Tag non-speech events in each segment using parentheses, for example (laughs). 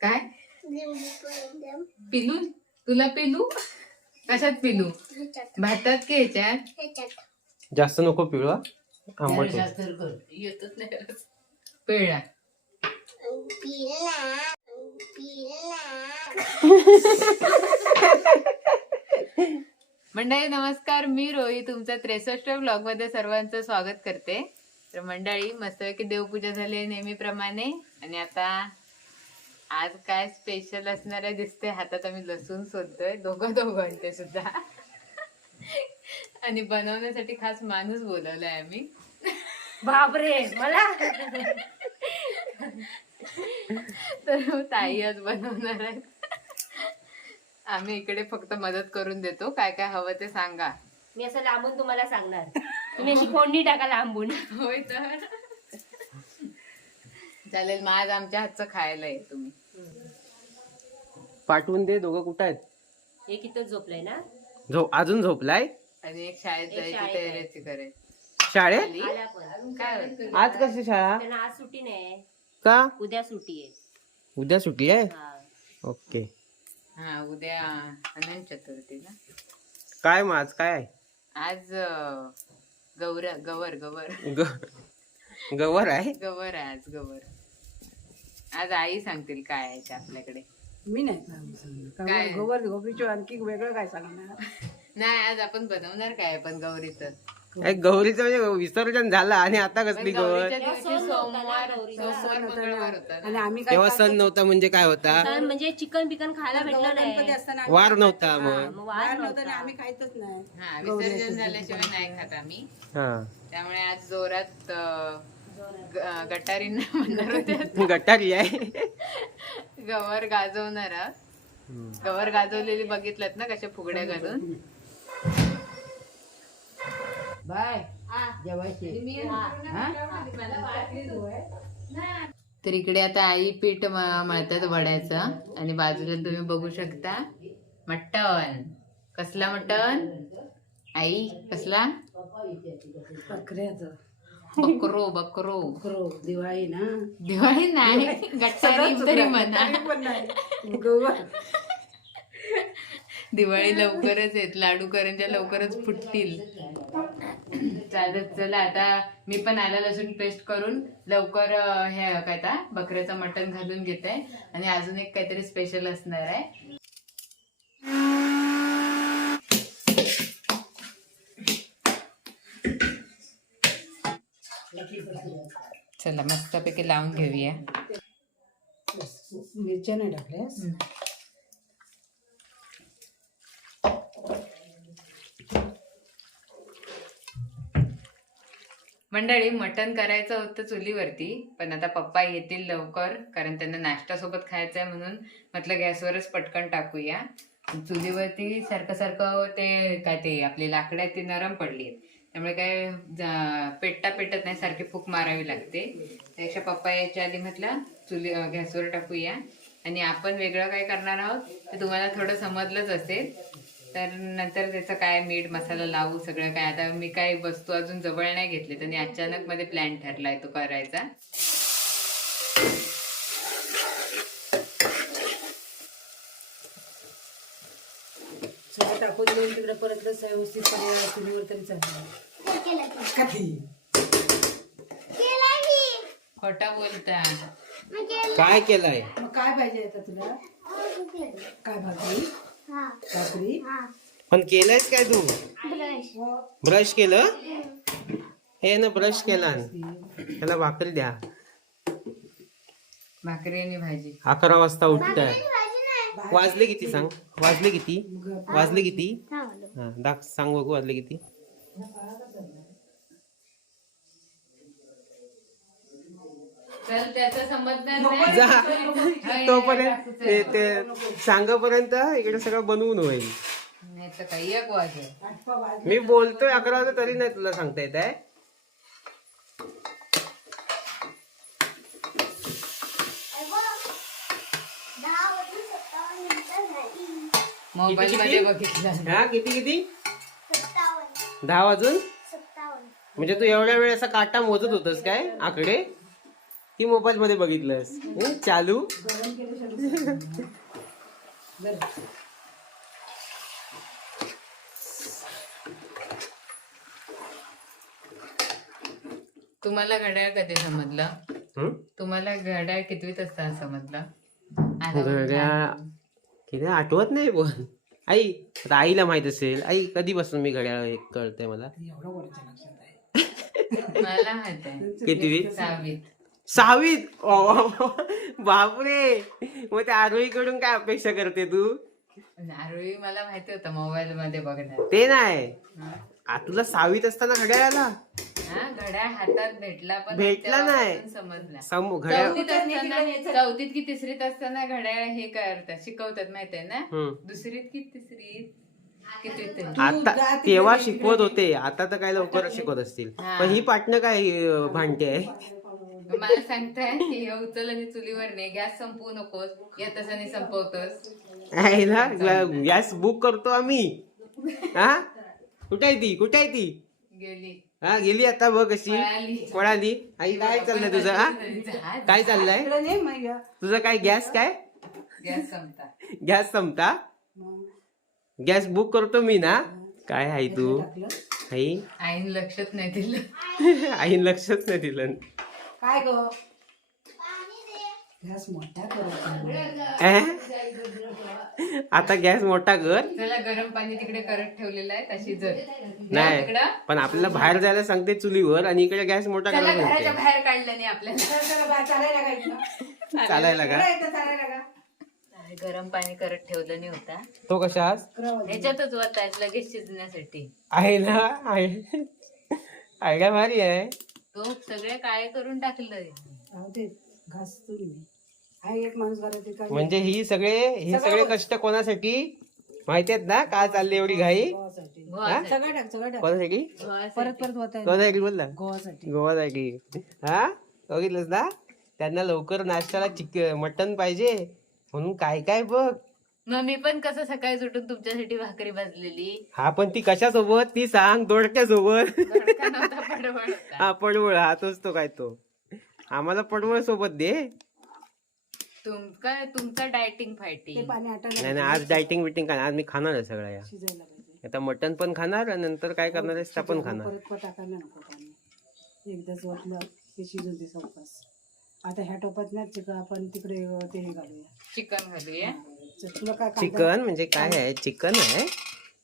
काय? पिलू? तुला पिलू? कशात पिलू? भातात की ह्याच्यात? जास्त नको पिळवा आंबट होईल. येतच नाही. पिळला मंडळी नमस्कार. मी रोही तुमच्या त्रेसष्ट ब्लॉगमध्ये सर्वांचं स्वागत करते. तर मंडळी मस्तपैकी देवपूजा झाली आहे नेहमीप्रमाणे. आणि आता आज काय स्पेशल असणार आहे दिसते हातात आम्ही लसूण शोधतोय दोघं दोघांचे सुद्धा. आणि बनवण्यासाठी खास माणूस बोलवलाय आम्ही. बापरे मला? तर ताई आज बनवणार आहेत. आम्ही इकडे फक्त मदत करून देतो. काय काय हवं ते सांगा. मी असं लांबून तुम्हाला सांगणार. तुम्ही अशी फोडणी टाका लांबून. होय तर. चालेल मग आज आमच्या हातचं खायला आहे तुम्ही. पाठवून दे दोघं कुठं आहेत? एक इथं झोपलंय ना? झोप अजून झोपलाय? आणि एक शाळेत एक जायची शाळेत तयारीची करायची शाळेत? आली? आल्या पण. काय होतं? आज कशी शाळा? त्यांना आज सुट्टी नाही का? उद्या सुट्टी आहे. उद्या सुट्टी आहे? हा. ओके. हा उद्या अनंत चतुर्थीला काय मग आज काय आहे? आज अं, गौर गवर गवर. ग- गवर आहे? गवर आहे आज गवर. आज आई सांगतील काय आहे ते आपल्याकडे. मी नाही सांगणार. काय? गोबर गोपीची आणखी वेगळं काय सांगणार? नाही आज आपण बनवणार काय पण गौरीचं? गौरीचं म्हणजे विसर्जन झालं आणि आता पण कसली गवर गौरीच्या दिवशी सण नव्हता ना सोमवार गौरीचा. सोमवार मंगळवार होता आणि ना. आम्ही काय तेव्हा सण नव्हता म्हणजे काय होता? म्हणजे चिकन बिकन खायला भेटलं गणपती नाही असताना आम्ही- वार नव्हता हा, मग. मग वार वार नव्हता आणि आम्ही खायचंच नाही. हा गौरी विसर्जन झाल्याशिवाय नाही खात आम्ही. हा. त्यामुळे आज जोरात अं, ग- गटारींना म्हणणार होते. गटारी आहे. गवर गाजवणार. गवर गाजवलेली बघितल्यात ना कशा फुगड्या घालून? बाय. तर इकडे आता आई पीठ मळतात वड्याचं आणि बाजूला तुम्ही बघू शकता. मटण. कसला मटण? आई कसला? बकऱ्याचं बकरो (laughs) बकरो बकरो दिवाळी ना? दिवाळी नाही गटारी तरी म्हणा. दिवाळी लवकरच येत लाडू करंजा लवकरच फुटतील. चालत चला आता मी पण आला लसूण पेस्ट करून लवकर हे काय बकऱ्याचं मटण घालून घेत. आणि अजून एक काहीतरी स्पेशल असणार आहे. चला मस्तपैकी लावून घेऊया. मिरच्या नाही टाकल्यास? मंडळी मटण करायचं होतं चुलीवरती पण आता पप्पा येतील लवकर कारण त्यांना नाश्ता सोबत खायचं आहे म्हणून म्हटलं गॅसवरच पटकन टाकूया. चुलीवरती सारखं सारखं ते काय ते आपली लाकडं आहेत ती नरम पडली आहेत. त्यामुळे काय पेटता पेटत नाही सारखी फूक मारावी लागते. त्यापेक्षा पप्पा यायच्या आधी म्हटलं चुली गॅसवर टाकूया. आणि आपण वेगळं काय करणार आहोत ते तुम्हाला थोडं समजलंच असेल. तर नंतर त्याचं काय मीठ मसाला लावू सगळं काय. आता मी काय वस्तू अजून जवळ नाही घेतले आणि अचानक मध्ये प्लॅन ठरलाय तो करायचा. टाकून देऊन तिकडे परत व्यवस्थित चुलीवर तरी चालतं कधी? खोटा बोलता काय केलंय? मग काय पाहिजे आता तुला? काय भाकरी? भाकरी? पण केलंयस काय तू? ब्रश. केलं? हे ना ब्रश केला त्याला भाकरी द्या. भाकरी आणि भाजी. अकरा वाजता उठताय. वाजले किती सांग? वाजले किती? वाजले किती? हा दाख सांग बघू वाजले किती? चल त्याचं समजणार नाही. जा. तोपर्यंत ते ते सांगपर्यंत इकडे सगळं बनवून होईल. नाही तर काही एक वाजेल मी बोलतोय अकरा वाजता तरी नाही तुला सांगता येत आहे. दहा वाजून सत्तावन्न मिनिटं झाली. मोबाईल मध्ये बघितलं. हा किती किती? दहा वाजून? म्हणजे तू एवढ्या वेळ असा काटा मोजत होतस काय? आकडे? की मोबाईल मध्ये बघितलंस. हं? चालू? तुम्हाला घड्याळ कधी समजलं? हं? तुम्हाला घड्याळ कितवीत असताना समजलं? घड्याळ किती? आठवत नाही पण. आई आता आईला माहीत असेल. आई कधीपासून मी घड्याळ हे कळतंय मला? एवढं कोणाच्या लक्षात आहे. मला माहीत आहे. कितवी सहावीत. सहावीत? ओ, बापरे. मग त्या आरोहीकडून काय अपेक्षा करते तू? नारळी मला माहिती होतं मोबाईल मध्ये बघण्यात. ते नाही. हा. आ, तुला सहावीत असताना घड्याळ आला? हा, (laughs) घड्याळ हातात भेटला पण भेटला नाही. समजला. सम घड्याळ चौथीत असताना चौथीत की तिसरीत असताना घड्याळ हे करतात शिकवतात माहितीये ना. दुसरीत की तिसरीत? तरी. आता तेव्हा शिकवत होते? आता तर काय लवकर शिकवत असतील. हा. पण ही पाटणं काय अं, भांडते? आहे मला सांगताय की हे उचल आणि चुलीवर नाही गॅस संपवू नकोस या तसाने संपवतोस. आईला ग- गॅस बुक करतो आम्ही. हा? कुठे आहे ती? कुठे आहे ती? गेली. हा गेली आता बघ कशी. पळाली आई काय चाललंय तुझं हा? काय चाललंय. तुझं काय गॅस काय? गॅस संपता. गॅस बुक करतो मी ना. काय आहे तू? आई? आईन लक्षात नाही दिलं. (laughs) आई लक्षच नाही दिलं. काय ग? गॅस मोठा करत अं? आता (laughs) गॅस मोठा कर. त्याला गरम पाणी तिकडे करत ठेवलेलं आहे तशी जर. नाही तिकडं. पण आपल्याला बाहेर जायला सांगते चुलीवर आणि इकडे गॅस मोठा त्याला करायला घराच्या सांगते. बाहेर काढलं नाही आपल्याला. चालायला काय का? (laughs) गरम पाणी करत ठेवलं नाही होता. तो कशास अकरा वाजले. ह्याच्यातच वतायच लगेच शिजण्यासाठी. आहे ना आहे. आयडिया भारी आहे? तो सगळे काळे करून टाकलं आहे एक माणूस घरात म्हणजे ही सगळे हे सगळे कष्ट कोणासाठी? माहिती आहेत ना? काय चालले एवढी घाई? गोवासाठी. गोवासाठी. सगळं टाक सगळं टाक. कोणासाठी? परत परत होत आहे. कोणासाठी बोलला गोवासाठी. गोवासाठी. हा? बघितलंस ना? त्यांना लवकर नाश्त्याला चिक मटन पाहिजे. म्हणून काय काय बघ. मग मी पण कसं सकाळी सुटून तुमच्यासाठी भाकरी भाजलेली? हा पण ती कशा सोबत ती सांग दोडक्या सोबत दोडका नव्हता पडवळ होता हा पडवळ हा तोच तो काय तो. आम्हाला पडवळ सोबत दे. तुमका तुमचा डायटिंग ते फायटिंग पाणी नाही नाही आज डायटिंग बिटिंग काय आज मी खाणार आहे सगळ्या या. शिजायला पाहिजे. आता मटन पण खाणार आणि नंतर काय करणार आहे त्या पण खाणार. परत परत टाकायला नको पाणी? एकदाच वाटलं ते शिजून दे सावकाश आता ह्या टोपात ना चिकन आपण तिकडे अं, ते हे घालूया. चिकन घालूया. चल, तुला काय कांदा- चिकन म्हणजे काय आहे? चिकन आहे?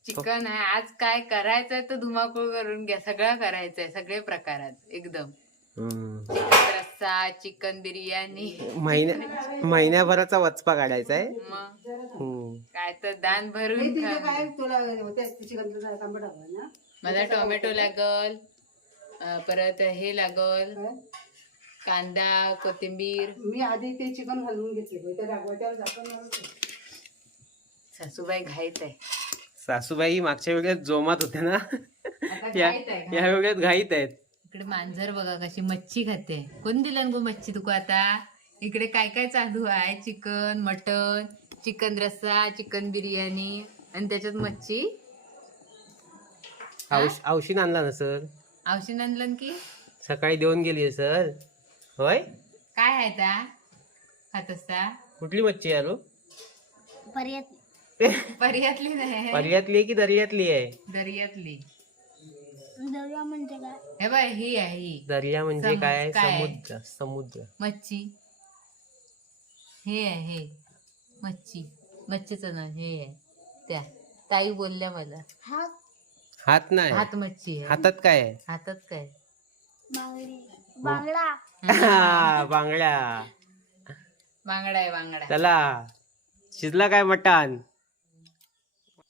चिकन आहे. आज काय करायचंय तर धुमाकूळ करून घ्या. सगळं करायचंय. सगळे प्रकारात एकदम. हम्म. चिकन रस्सा चिकन बिर्याणी. महिन्या महिन्याभराचा वचपा काढायचा आहे. मग? हम्म. काय तर दान भरून खा. काय तुला त्या चिकन तांबट हवं ना. मला टोमॅटो लागल अं, परत हे लागल काय? कांदा कोथिंबीर. मी आधी ते चिकन घालून घेतले ते रागवट्यावर झाकण मारून ठेव. सासूबाई घाईत आहे. सासूबाई मागच्या वेळेस जोमात होत्या ना. आता या घाईत आहे या वेळेस घाईत आहेत. इकडे मांजर बघा कशी मच्छी खाते. कोण दिलं गो मच्छी तुका आता? इकडे काय काय चालू आहे? चिकन मटन चिकन रस्सा चिकन बिर्याणी आणि त्याच्यात मच्छी. औष औषध आणला ना सर? औषध आणलं की? सकाळी देऊन गेली सर. होय? काय आहे ता खात असता? कुठली मच्छी आहे रो पर्यंत (laughs) पर्यातली नाही. पर्यातली आहे की दर्यातली आहे? दर्यातली. दर्या म्हणजे काय? हे बाय ही आहे ही. दर्या म्हणजे समुद्र- काय? काय आहे? समुद्र समुद्र. मच्छी. हे आहे हे. मच्छी. मच्छीचं नाव हे आहे. त्या. ताई बोलल्या मला. हा हात नाही. हात मच्छी आहे. हातात काय आहे? हातात काय बांगडी. बांगडा. हा, बांगड्या. बांगडा आहे बांगडा. चला. शिजला काय मटण?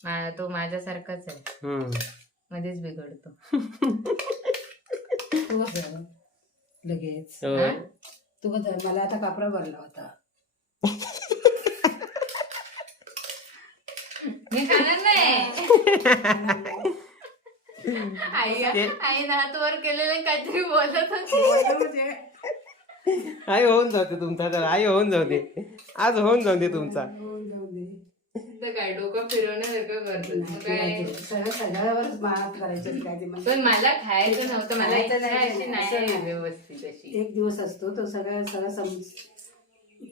मा- तो माझ्यासारखाच आहे. हम्म. मध्येच बिघडतो. (laughs) लगेच. होय. तू कसं मला आता कापरा भरला होता. मी खाणार नाही. आई (laughs) आई हातवर केलेलं काहीतरी बोलत होती. आई होऊन जाते तुमचा तर आई होऊन जाऊ दे. आज होऊन जाऊ दे तुमचा. तर काय डोकं फिरवण्यासारखं करतो काय? सगळं सगळ्यावरच मात करायचं काय ते म्हणजे. पण मला खायचं नव्हतं मला खायचं इच्छा नाही, अशी असं नाही नाही. व्यवस्थित अशी. एक दिवस असतो तो सगळं सगळं सम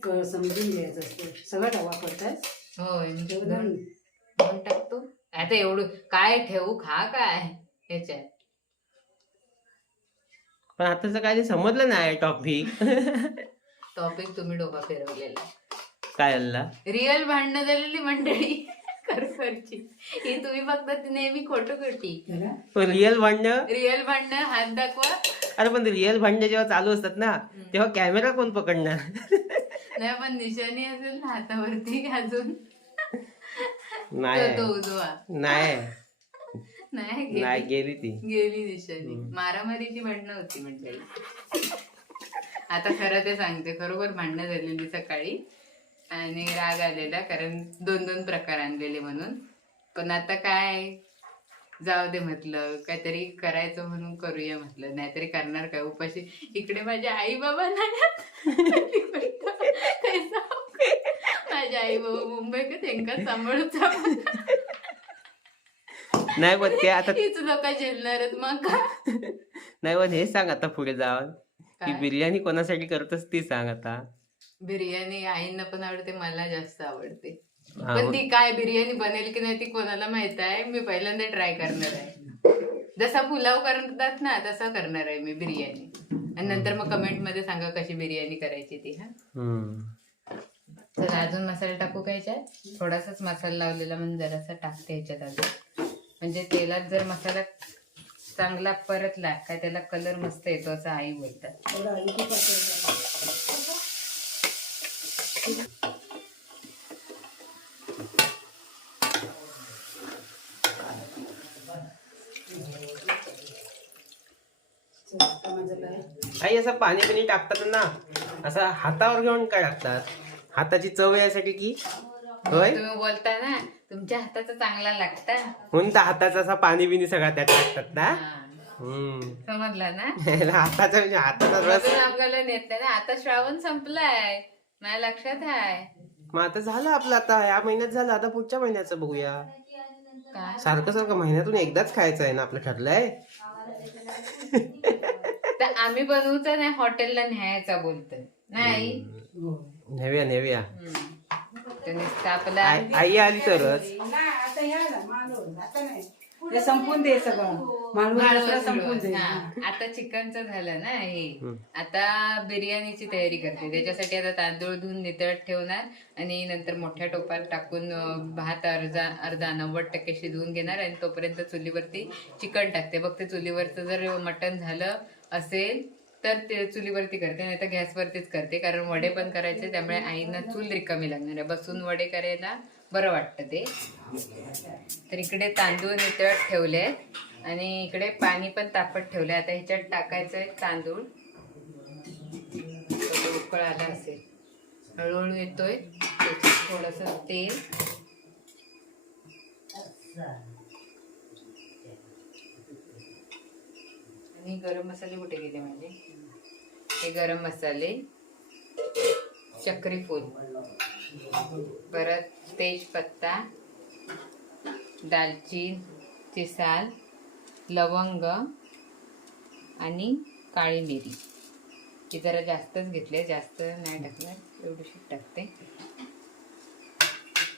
क- समजून घ्यायचं असतो. सगळं डबा करताय? होय म्हणजे टाकतो. आता एवढं काय ठेवू खा काय ह्याच्यात? पण आताच काय ते समजलं नाही टॉपिक टॉपिक (laughs) तुम्ही डोका फिरवलेला. काय अल्ला रिअल भांडणं झालेली मंडळी. करकरची ही तुम्ही फक्त ती नेहमी खोटं खोटी रिअल भांडणं? रिअल भांडणं हात दाखवा. अरे पण रिअल भांडणं जेव्हा चालू असतात ना तेव्हा कॅमेरा कोण पकडणार? नाही पण निशाणी असेल ना हातावरती अजून. नाही. तो तो उजवा. नाही. नाही गेली. नाही गेली ती. गेली निशाणी. मारामारीची भांडणं होती मंडळी. आता खरं ते सांगते खरोखर भांडणं झालेली सकाळी. आणि राग आलेला कारण दोन दोन प्रकार आणलेले म्हणून. पण आता काय? जाऊ दे म्हटलं काहीतरी करायचं म्हणून करूया म्हटलं. नाहीतरी करणार काय? उपाशी इकडे माझे आई बाबा नाही? माझे आई बाबा मुंबई का त्यांका सांभाळून नाही पण ते आता हीच लोक झेलणारच मग. नाही पण हे सांग आता पुढे जाऊन. की? बिर्याणी कोणासाठी करतस ती सांग आता. बिर्याणी आईंना पण आवडते मला जास्त आवडते. हा, पण ती काय बिर्याणी बनेल की नाही ती कोणाला माहीत आहे मी पहिल्यांदा ट्राय करणार आहे. जसा पुलाव करतात ना तसा करणार आहे मी बिर्याणी. आणि नंतर मग कमेंटमध्ये सांगा कशी बिर्याणी करायची ती हा? हम्म. तर अजून मसाला टाकू का याच्यात? थोडासाच मसाला लावलेला म्हणून जरासा टाकते ह्याच्यात अजून. म्हणजे तेलात जर मसाला चांगला परतला काय त्याला कलर मस्त येतो असं आई बोलतात. एवढं आणखी पातळ आई असं पाणी पिणी टाकतात ना असं हातावर घेऊन काय टाकतात? हाताची चव यासाठी की? होय? तुम्ही बोलता ना तुमच्या हाताचा चांगला लागता. म्हणून तर हाताचा असा पाणी बिनी सगळा त्यात टाकतात ना? हा. हम्म. समजला ना? (laughs) हाताचा म्हणजे हाताचा रस. अजून आपल्याला नेत नाही ना आता श्रावण संपलाय. माझ्या लक्षात आहे. मग आता झालं आपलं आता या महिन्यात झालं आता पुढच्या महिन्याचं बघूया. काय? सारखं सारखं महिन्यातून एकदाच खायचं आहे ना आपलं ठरलंय? (laughs) तर आम्ही बनवूचा नाही हॉटेलला न्यायचा बोलतोय. नाही? हो. तर नुसतं आपला आई आई आली तरच. नाही आता या ना मालवण. आता नाही. हे संपून दे सगळं. मालवण संपून दे. हा. आता चिकनचं झालं ना हे. हम्म. आता बिर्याणीची तयारी करते. त्याच्यासाठी आता तांदूळ धुवून नितळत ठेवणार आणि नंतर मोठ्या टोपात टाकून अं, भात अर्धा अर्धा नव्वद टक्के शिजवून घेणार आणि तोपर्यंत चुलीवरती चिकन टाकते. बघ ते चुलीवरचं जर मटण झालं असेल तर ते चुलीवरती करते नाही तर गॅसवरतीच करते कारण वडे पण करायचे त्यामुळे आईना चूल रिकामी लागणार आहे. बसून वडे करायला बरं वाटतं ते. तर इकडे तांदूळ नितळत ठेवले आणि इकडे पाणी पण तापत ठेवले आता ह्याच्यात टाकायचं आहे तांदूळ. उकळ आला असेल. हळूहळू येतोय. त्याच्यात थोडस तेल. गरम मसाले कुठे गेले माझे? हे गरम मसाले चक्री फूल. परत तेजपत्ता दालचिनीची साल लवंग आणि काळी मिरी. ती जरा जास्तच घेतले जास्त नाही टाकणार एवढीशी टाकते.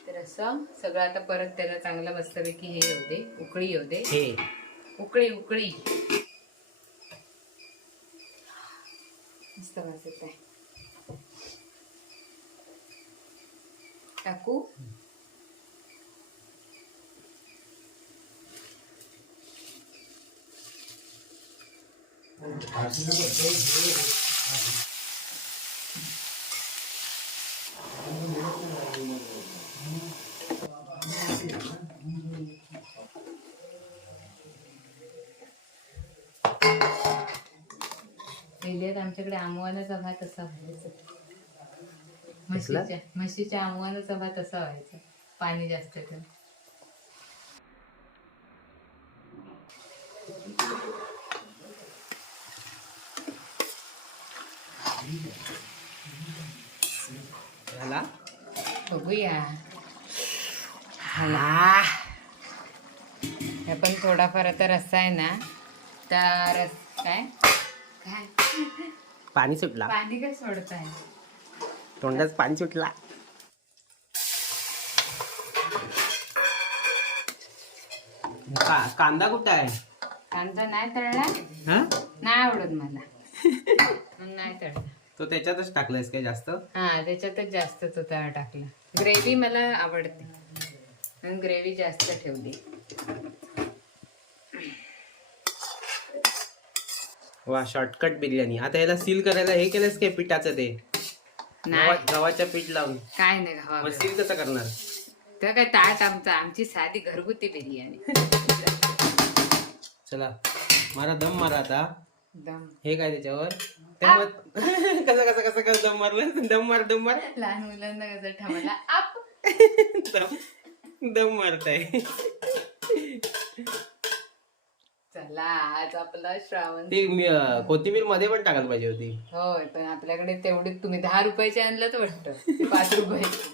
तर असं सगळं आता परत त्याला चांगलं मस्तपैकी हे येऊ दे उकळी येऊ दे. हे. उकळी उकळी. मस्त वाजत आहे टाकू पहिल्यात आमवानाचा भात असा व्हायचा. म्हशीच्या म्हशीच्या आमवानाचा भात असा व्हायचा पाणी जास्त ठेवून झाला? बघूया. पण थोडाफार आता रस्सा आहे ना. त्या रस काय? काय? पाणी सुटला. पाणी काय सोडताय? तोंडात पाणी सुटला. का- कांदा कुठं आहे? कांदा नाही तळला? हा? नाही आवडत मला. म्हणून (laughs) नाही तळला. तो त्याच्यातच टाकलायस काय जास्त? हा त्याच्यातच जास्त तो तळा टाकला. ग्रेव्ही मला आवडते. म्हणून ग्रेव्ही जास्त ठेवली. वा शॉर्टकट बिर्याणी. आता याला सील करायला हे केलंस काय पिठाचं ते? नाही. गव्हा- गव्हाच्या पीठ लावून. काय नाही मग सील कसं करणार? तर काय ताट आमचा आमची साधी घरगुती बिर्याणी. चला मारा दम मारा आता. दम. हे काय त्याच्यावर (laughs) कसं कसं कसं कसं दम मारलं? दम मार दम मार. लहान मुलांना कसं ठेवायला? आप. (laughs) दम दम मारताय. चला आज आपला श्रावण ती मी, अं, कोथिंबीरमध्ये पण टाकायला पाहिजे होती. होय पण आपल्याकडे तेवढे तुम्ही दहा रुपयाचे आणलं तर वाटतं. (laughs) पाच रुपयाचे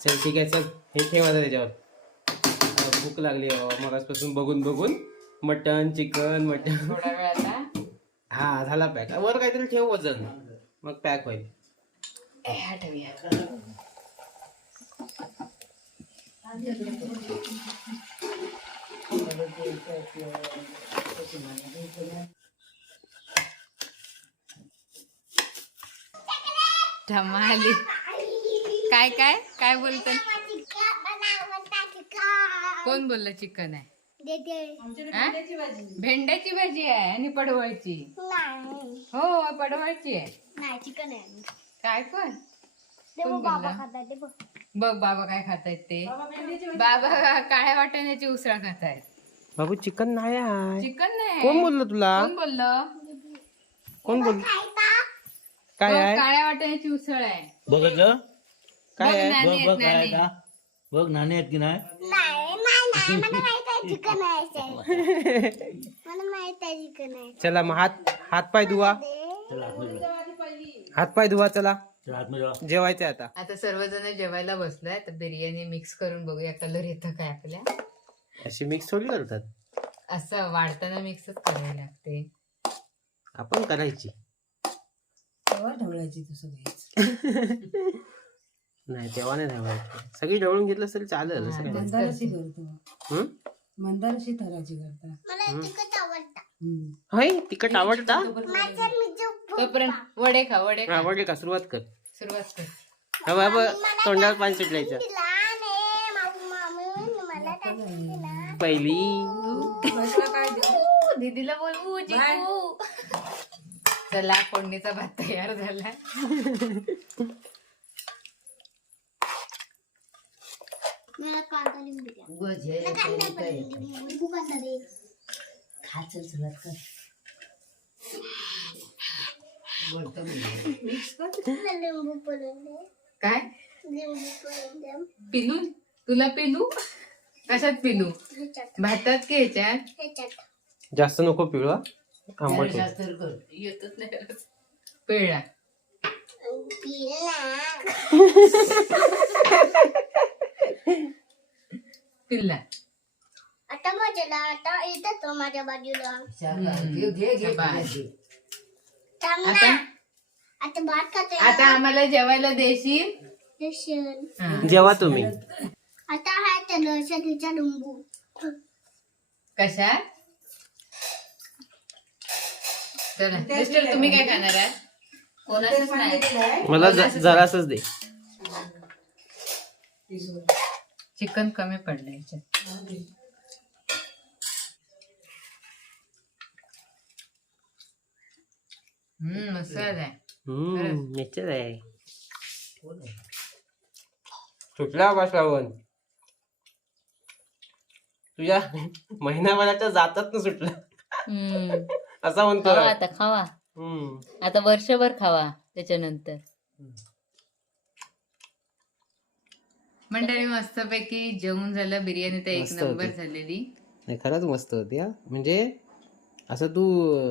चल ठीक आहे चल. हे ठेव आता त्याच्यावर. भूक लागली मगासपासून बघून बघून. मटन चिकन मटन (laughs) थोडा वेळ आता. हा झाला पॅक. वर काहीतरी ठेव वजन. मग पॅक होईल. ए, हा ठेवूया धमाली. काय काय? काय बोलत कोण बोललं चिकन आहे? भेंड्याची भाजी आहे. आणि पडवळची. नाही. हो पडवळची आहे. चिकन आहे काय पण? ते बघ बाबा बोलला? खाता ते बघ. बघ बाबा काय खातायत ते. बाबा काळ्या वाटाण्याची उसळ खातायत. बाबू चिकन नाही आहे. चिकन नाही. कोण बोललं तुला? कोण बोललं? कोण बोल काय आहे? काळ्या वाटाण्याची उसळ आहे. बघितलं काय बघ आहे? नाणी बघ आहेत, बघ काय नाणी. का बघ नाणे आहेत की नाही? नाही नाही नाही. मला माहीत आहे चिकन आहे मला माहीत आहे चिकन आहे चला मग हात हात पाय धुवा. चला. हात पाय धुवा चला. जेवायचं आता. आता सर्वजण जेवायला बसलोय तर बिर्याणी मिक्स करून बघूया कलर येतं काय आपल्या. अशी मिक्स थोडी करतात. असं वाढताना मिक्सच करावी लागते. आपण करायची. तेव्हा ढवळायची तू सगळी (laughs) नाही तेव्हा नाही ठेवायची सगळी ढवळून घेतलं तरी चालेल. मंदारशी करतो. हं? मंदारशी थराची करता. होय? तिखट आवडता? माझ्या मी जो तोपर्यंत वडे खा वडे खा. आवडले का सुरुवात कर. सुरुवात कर. हा बाबा तोंडावर पाणी सुटलायचं पहिली. ऊ, दीदीला बोलवू चिकू चला फोडणीचा भात तयार झाला. मला कांदा लिंबू द्या मला कांदा पण लिंबू लिंबू कांदा दे. मला लिंबू काय? लिंबू पिलू? तुला पिलू? कशात पिलू? ह्याच्यात भातात की ह्याच्यात? ह्याच्यात जास्त नको पिळवा आंबट होईल. येतच नाही. पिळला पिला पिल्ला. आता माझ्याला आता येतात तो माझ्या बाजूला. आता? भात खाते आता आम्हाला जेवायला देशील? हा. जेवा तुम्ही. आता हा त्या लसणीचा लिंबू. कशात? चला मिस्टर तुम्ही काय खाणार आहात? कोणाचंच नाही. मला ज- जरासच दे. चिकन कमी पडलं याच्यात. हम्म मस्त आहे हम्म निश्चित आहे सुटला बा श्रावण तुझ्या महिनाभराच्या जातात ना सुटला असा म्हणतो खावा आता खावा हम्म आता वर्षभर खावा त्याच्यानंतर मंडळी मस्तपैकी जेवण झालं बिर्याणी तर एक मस्त नंबर. झालेली नाही खरंच मस्त होती हा म्हणजे असं तू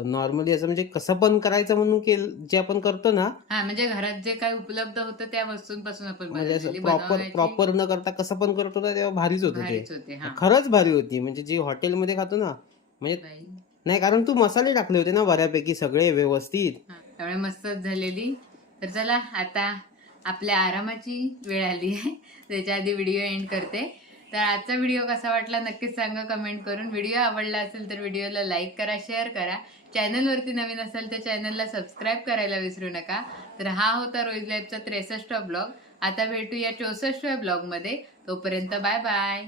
नॉर्मली असं म्हणजे कसं पण करायचं म्हणून केल जे आपण करतो ना हा म्हणजे घरात जे काही उपलब्ध होतं त्या वस्तूंपासून आपण म्हणजे असं प्रॉपर बनवण्याची प्रॉपर न करता कसं पण करतो ना तेव्हा भारीच होतं ते. भारीच होते हा. खरंच भारी होती. म्हणजे जी हॉटेलमध्ये खातो ना म्हणजे बाई. नाही कारण तू मसाले टाकले होते ना बऱ्यापैकी सगळे व्यवस्थित. हा, त्यामुळे मस्तच झालेली. तर चला आता आपल्या आरामाची वेळ आली आहे. त्याच्या आधी व्हिडिओ एंड करते. तर आजचा व्हिडिओ कसा वाटला नक्कीच सांगा कमेंट करून. व्हिडिओ आवडला असेल तर व्हिडिओला लाईक करा शेअर करा. चॅनलवरती नवीन असेल तर चॅनलला सबस्क्राईब करायला विसरू नका. तर हा होता रोहित लाईफचा त्रेसष्ट ब्लॉग आता भेटूया चौसष्टव्या ब्लॉगमध्ये तोपर्यंत बाय बाय